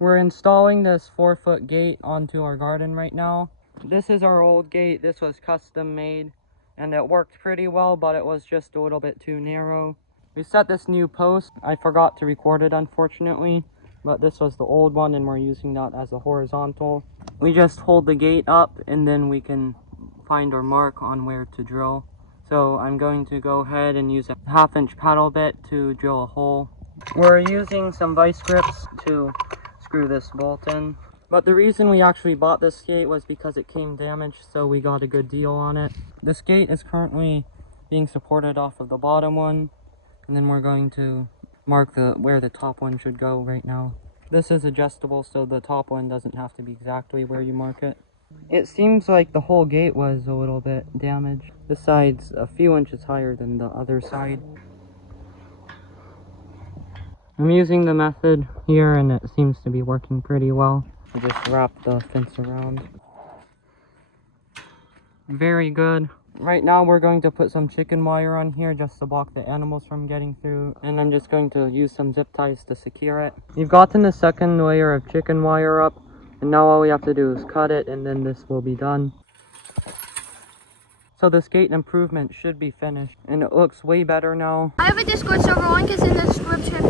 We're installing this 4-foot gate onto our garden right now. This is our old gate. This was custom made and it worked pretty well, but it was just a little bit too narrow. We set this new post. I forgot to record it, unfortunately, but this was the old one and we're using that as a horizontal. We just hold the gate up and then we can find our mark on where to drill. So I'm going to go ahead and use a 1/2-inch paddle bit to drill a hole. We're using some vice grips to screw this bolt in. But the reason we actually bought this gate was because it came damaged, so we got a good deal on it. This gate is currently being supported off of the bottom one, and then we're going to mark where the top one should go right now. This is adjustable, so the top one doesn't have to be exactly where you mark it. It seems like the whole gate was a little bit damaged. This side's a few inches higher than the other side. I'm using the method here and it seems to be working pretty well. I just wrap the fence around. Very good. Right now we're going to put some chicken wire on here just to block the animals from getting through. And I'm just going to use some zip ties to secure it. We've gotten the second layer of chicken wire up. And now all we have to do is cut it and then this will be done. So this gate improvement should be finished. And it looks way better now. I have a Discord server, link is in the description.